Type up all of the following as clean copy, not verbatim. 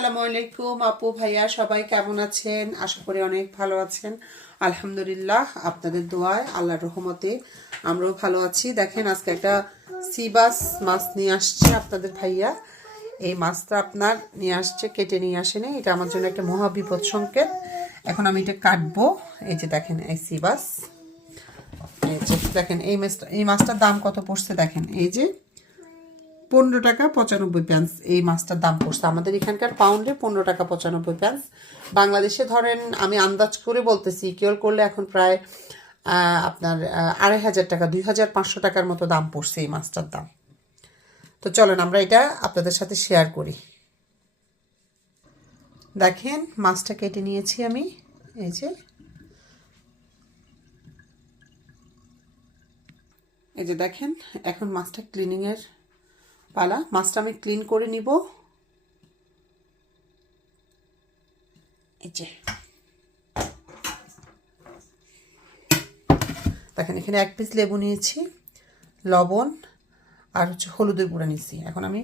আসসালামু আলাইকুম আপু ভাইয়া, সবাই কেমন আছেন? আশা করি অনেক ভালো আছেন। আলহামদুলিল্লাহ, আপনাদের দোয়ায় আল্লাহর রহমতে আমরাও ভালো আছি। দেখেন, আজকে একটা সিবাস মাছ নিয়ে আসছে আপনাদের ভাইয়া। এই মাছটা আপনার নিয়ে আসছে, কেটে নিয়ে আসেনি। এটা আমার জন্য একটা মহা বিপদ সংকেত। এখন আমি এটা কাটবো। এই যে দেখেন, এই সিবাস, এই যে দেখেন এই মাছটার দাম কত পড়ছে দেখেন। এই যে 15 টাকা 95 পয়সা এই মাছটার দাম পড়ছে। আমাদের এখানকার পাউন্ডে 15 টাকা 95 পয়সা। বাংলাদেশে ধরেন, আমি আন্দাজ করে বলতেছি, কিওর করলে এখন প্রায় আপনার 2500 টাকা 2500 টাকার মতো দাম পড়ছে এই মাছটার দাম। তো চলেন আমরা এটা আপনাদের সাথে শেয়ার করি। দেখেন, মাছটা কেটে নিয়েছি আমি। এই যে দেখেন, এখন মাছটা ক্লিনিংয়ের পালা। মাছটা আমি ক্লিন করে নিব। এই যে দেখেন, এখানে 1 পিস লেবু নিয়েছি, লবণ আর হলুদের গুঁড়ো নিয়েছি। এখন আমি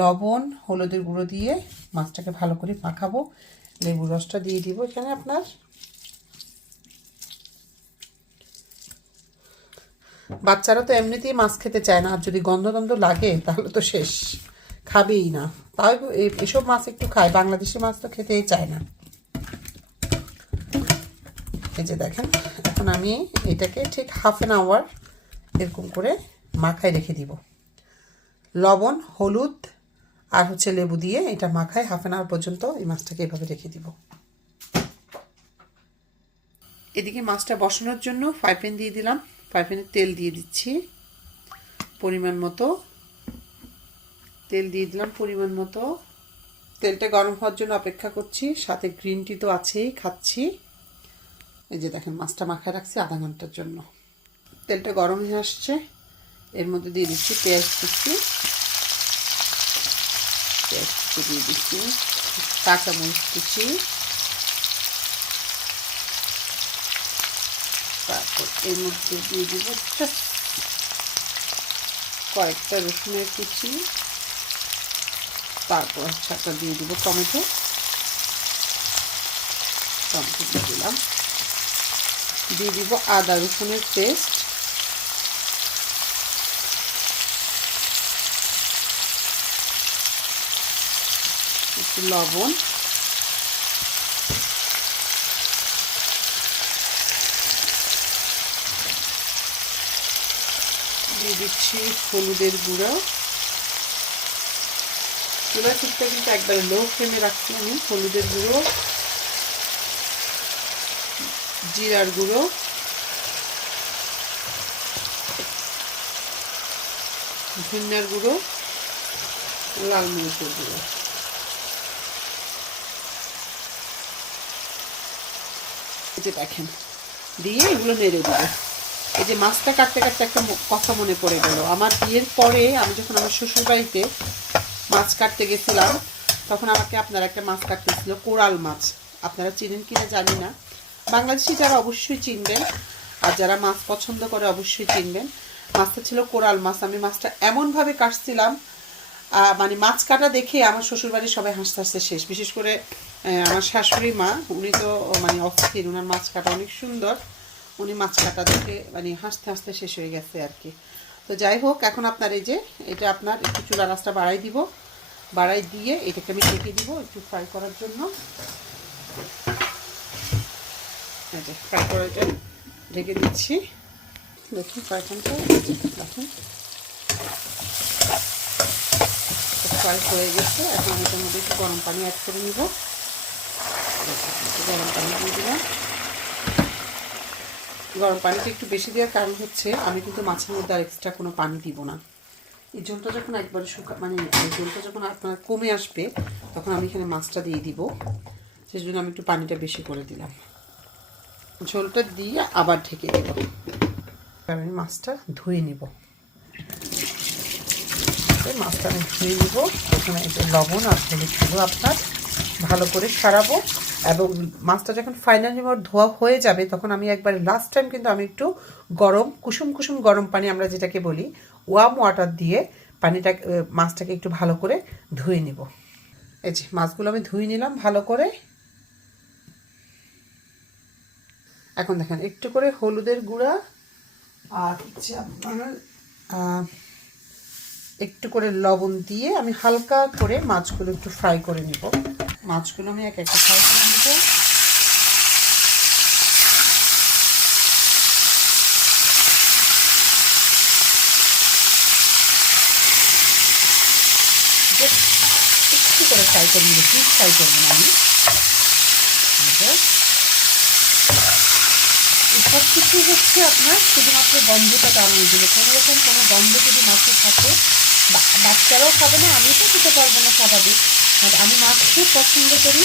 লবণ হলুদের গুঁড়ো দিয়ে মাছটাকে ভালো করে মাখাবো। লেবুর রসটা দিয়ে দিব এখানে। আপনার বাচ্চারা তো এমনিতেই মাছ খেতে চায় না, আর যদি গন্ধ লাগে তাহলে তো শেষ, খাবেই না। তাই এসব মাছ একটু খায়, বাংলাদেশি মাছ তো খেতেই চায় না। এই যে দেখেন, এখন আমি এটাকে ঠিক ½ এরকম করে মাখায় রেখে দিব। লবণ হলুদ আর লেবু দিয়ে এটা মাখায় ½ পর্যন্ত এই মাছটাকে এভাবে রেখে দিব। এদিকে মাছটা বসানোর জন্য ফ্রাই প্যান দিয়ে দিলাম। ফ্রাই প্যানে তেল দিয়ে দিচ্ছি পরিমাণ মতো। তেল দিয়ে দিলাম পরিমাণ মতো। তেলটা গরম হওয়ার জন্য অপেক্ষা করছি। সাথে গ্রিন টি তো আছেই, খাচ্ছি। এই যে দেখেন, মাছটা মাখায় রাখছি আধা ঘন্টার জন্য। তেলটা গরম হয়ে আসছে, এর মধ্যে দিয়ে দিচ্ছি পেঁয়াজ কুচি। পেঁয়াজ কুচি দিয়ে দিচ্ছি, কাঁচামরিচ কুচি, তারপর এর মধ্যে দিয়ে দিব কয়েকটা রসুনের কুচি। তারপর একটা দিয়ে দিব টমেটো। টমেটো দিয়ে দিলাম। দিয়ে দিব আদা রসুনের পেস্ট। একটু লবণ, দিয়ে দিচ্ছি হলুদের গুঁড়ো। চুলার ঠিকটা কিন্তু একবারে লো ফ্লেমে রাখছি আমি। হলুদের গুঁড়ো, জিরার গুঁড়ো, ধনিয়ার গুঁড়ো, লাল মরিচের গুঁড়ো। এই যে দেখেন, দিয়ে এগুলো নেড়ে দেবো। এই যে মাছটা কাটতে কাটতে একটা কথা মনে পড়ে গেল। আমার বিয়ের পরে আমি যখন আমার শ্বশুর বাড়িতে মাছ কাটতে গেছিলাম, তখন আমাকে আপনারা একটা মাছ কাটতেছিল, কোরাল মাছ। আপনারা চিনেন কিনা জানি না, বাংলাদেশি যারা অবশ্যই চিনবেন, আর যারা মাছ পছন্দ করে অবশ্যই চিনবেন। মাছটা ছিল কোরাল মাছ। আমি মাছটা এমনভাবে কাটছিলাম, মানে মাছ কাটা দেখে আমার শ্বশুরবাড়ির সবাই হাসতে হাসতে শেষ। বিশেষ করে আমার শাশুড়ি মা, উনি তো মানে অস্থির, ওনার মাছ কাটা অনেক সুন্দর। উনি মাছ কাটা দেখে মানে হাসতে হাসতে শেষ হয়ে গেছে আর কি। তো যাই হোক, এখন আপনার এই যে এটা আপনার একটু চুলা রাসটা বাড়াই দিব। বাড়াই দিয়ে এটাকে আমি ঢেকে দিব একটু ফ্রাই করার জন্য। এই যে ফ্রাই করাটা ঢেকে দিচ্ছি। দেখুন ফ্রাই প্যানটা দেখুন ফ্রাই হয়ে গেছে। এখন আমি এটার মধ্যে একটু গরম পানি অ্যাড করে নিব। গরম পানি দিয়ে দিলাম। গরম পানিটা একটু বেশি দেওয়ার কারণ হচ্ছে, আমি কিন্তু মাছের মধ্যে আর এক্সট্রা কোনো পানি দিব না। এই ঝোলটা যখন একবারে মানে এই ঝোলটা যখন আপনার কমে আসবে, তখন আমি এখানে মাছটা দিয়ে দিব। সেই জন্য আমি একটু পানিটা বেশি করে দিলাম। ঝোলটা দিয়ে আবার ঢেকে দেব। আমি মাছটা ধুয়ে নিব। মাছটা আমি ধুয়ে নিব। এখানে একটু লবণ আর হলুদ দিব আপনার ভালো করে সারাবো। এবং মাছটা যখন ফাইনালি আমার ধোয়া হয়ে যাবে, তখন আমি একবার লাস্ট টাইম কিন্তু আমি একটু গরম কুসুম কুসুম গরম পানি, আমরা যেটাকে বলি ওয়ার্ম ওয়াটার দিয়ে পানিটা মাছটাকে একটু ভালো করে ধুয়ে নিব। এই যে মাছগুলো আমি ধুয়ে নিলাম ভালো করে। এখন দেখেন একটু করে হলুদের গুঁড়া আর হচ্ছে আপনার একটু করে লবণ দিয়ে আমি হালকা করে মাছগুলো একটু ফ্রাই করে নিব। মাছগুলো আমি এক একটা ফ্রাই করে নিব। একটু করে ফ্রাই করে নিব, ডিপ ফ্রাই করবেন আমি। সব কিছু হচ্ছে আপনার শুধুমাত্র গন্ধটা টানানোর জন্য। কোনো রকম কোনো গন্ধ যদি মাছে থাকে বাচ্চারাও খাবে না, আমি তো খেতে পারবো না স্বাভাবিক। আর আমি মাছ খুব পছন্দ করি,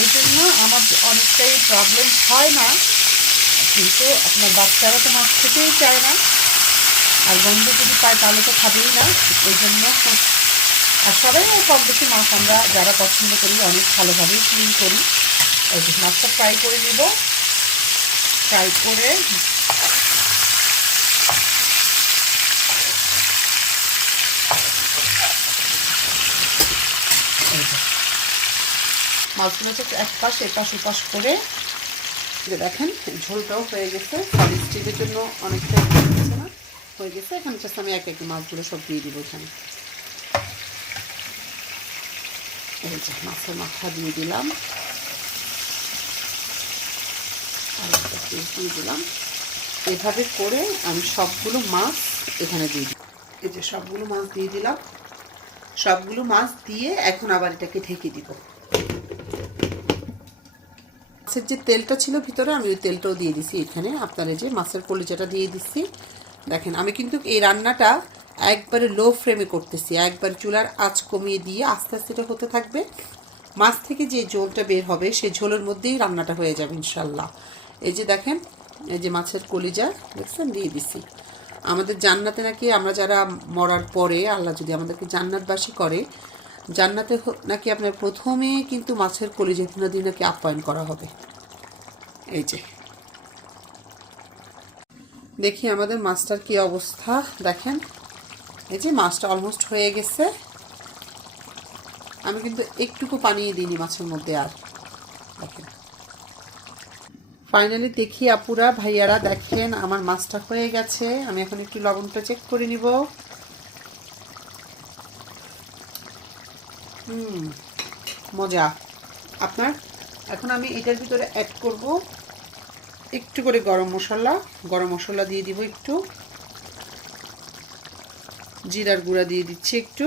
এই জন্য আমার অনেকটাই প্রবলেম হয় না। কিন্তু আপনার বাচ্চারা তো মাছ খেতেই চায় না, আর গন্ধ যদি পায় তাহলে তো খাবেই না। এই জন্য আর সবাই কম বেশি মাছ আমরা যারা পছন্দ করি অনেক ভালোভাবেই ক্লিন করি। এই যে মাছটা ফ্রাই করে নেব। ফ্রাই করে মাছগুলোকে এক পাশ এপাশ ওপাশ করে দেখেন ঝোলটাও হয়ে গেছে। সরি স্টিমের জন্য অনেকটা না হয়ে গেছে। এখন জাস্ট আমি এক এক মাছগুলো সব দিয়ে দিব এখানে। এই যে মাছের মাথা দিয়ে দিলাম, আর একটা পিস দিয়ে দিলাম। এভাবে করে আমি সবগুলো মাছ এখানে দিয়ে দিই। এই যে সবগুলো মাছ দিয়ে দিলাম। সবগুলো মাছ দিয়ে এখন আবার এটাকে ঢেকে দিব। মাছের যে তেলটা ছিল ভিতরে আমি ওই তেলটাও দিয়ে দিছি এখানে। আপনারা যে মাছের কলিজাটা দিয়ে দিচ্ছি। দেখেন আমি কিন্তু এই রান্নাটা একবারে লো ফ্লেমে করতেছি, একবার চুলার আঁচ কমিয়ে দিয়ে আস্তে আস্তে এটা হতে থাকবে। মাছ থেকে যে ঝোলটা বের হবে সেই ঝোলের মধ্যেই রান্নাটা হয়ে যাবে ইনশাল্লাহ। এই যে দেখেন এই যে মাছের কলিজা দেখছেন দিয়ে দিছি। আমাদের জান্নাতে নাকি আমরা যারা মরার পরে আল্লাহ যদি আমাদেরকে জান্নাতবাসী করে, জান্নাতে নাকি আপনার প্রথমে কিন্তু মাছের কলিজা দিয়ে নাকি আপ্যায়ন করা হবে। এই যে দেখি আমাদের মাছটার কি অবস্থা দেখেন। এই যে মাছটা অলমোস্ট হয়ে গেছে। আমি কিন্তু একটুকু পানি দিইনি মাছের মধ্যে। আর দেখেন ফাইনালি দেখি আপুরা ভাইয়ারা দেখেন আমার মাছটা হয়ে গেছে। আমি এখন একটু লবণটা চেক করে নিব। মজা আপনার। এখন আমি এটার ভিতরে অ্যাড করব একটু করে গরম মশলা দিয়ে দিব, একটু জিরার গুঁড়া দিয়ে দিচ্ছি একটু।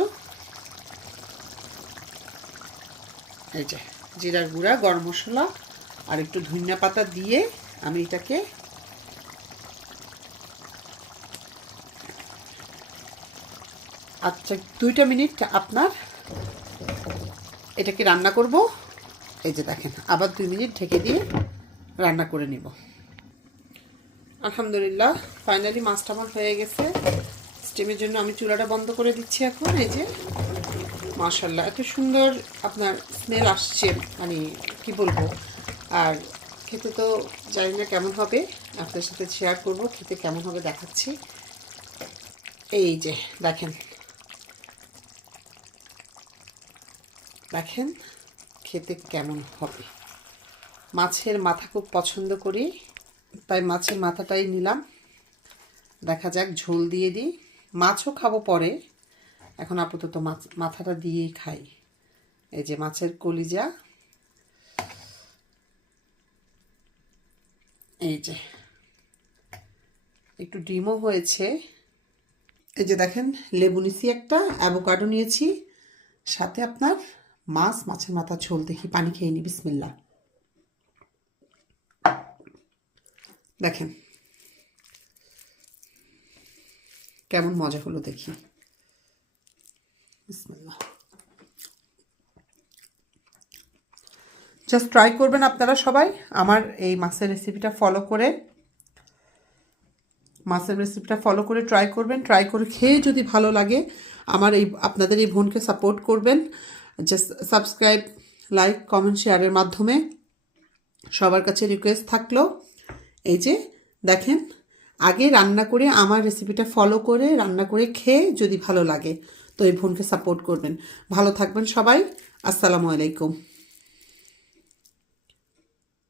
এই যে জিরার গুঁড়া, গরম মশলা আর একটু ধনিয়া পাতা দিয়ে আমি এটাকে আচ্ছা 2 মিনিট আপনার এটাকে রান্না করব। এই যে দেখেন আবার 2 মিনিট ঢেকে দিয়ে রান্না করে নিব। আলহামদুলিল্লাহ ফাইনালি মাছটা আমার হয়ে গেছে। স্টিমের জন্য আমি চুলাটা বন্ধ করে দিচ্ছি এখন। এই যে মাশাআল্লাহ এত সুন্দর আপনার স্মেল আসছে, মানে কি বলবো। আর খেতে তো জানি না কেমন হবে, আপনার সাথে শেয়ার করব খেতে কেমন হবে দেখাচ্ছি। এই যে দেখেন দেখেন খেতে কেমন হবে। মাছের মাথা খুব পছন্দ করি, তাই মাছের মাথাটাই নিলাম। দেখা যাক ঝোল দিয়ে দিই। মাছও খাবো পরে, এখন আপাতত মাথাটা দিয়েই খাই। এই যে মাছের কলিজা, এই যে একটু ডিমও হয়েছে। এই যে দেখেন লেবু নিয়েছি, একটা অ্যাভোকাডো নিয়েছি, সাথে আপনার মাছের মাথা ঝোল। দেখি পানি খেয়ে নি, বিসমিল্লাহ। দেখেন কেমন মজা হলো দেখি, বিসমিল্লাহ। জাস্ট ট্রাই করবেন আপনারা সবাই আমার এই মাছের রেসিপিটা ফলো করে। ট্রাই করবেন। ট্রাই করে খেয়ে যদি ভালো লাগে আমার এই আপনাদের এই বোনকে সাপোর্ট করবেন। জাস্ট সাবস্ক্রাইব, লাইক, কমেন্ট, শেয়ারের মাধ্যমে সবার কাছে রিকোয়েস্ট থাকলো। এই যে দেখেন আগে রান্না করে আমার রেসিপিটা ফলো করে রান্না করে খেয়ে যদি ভালো লাগে তো এই বোনকে সাপোর্ট করবেন। ভালো থাকবেন সবাই। আসসালামু আলাইকুম।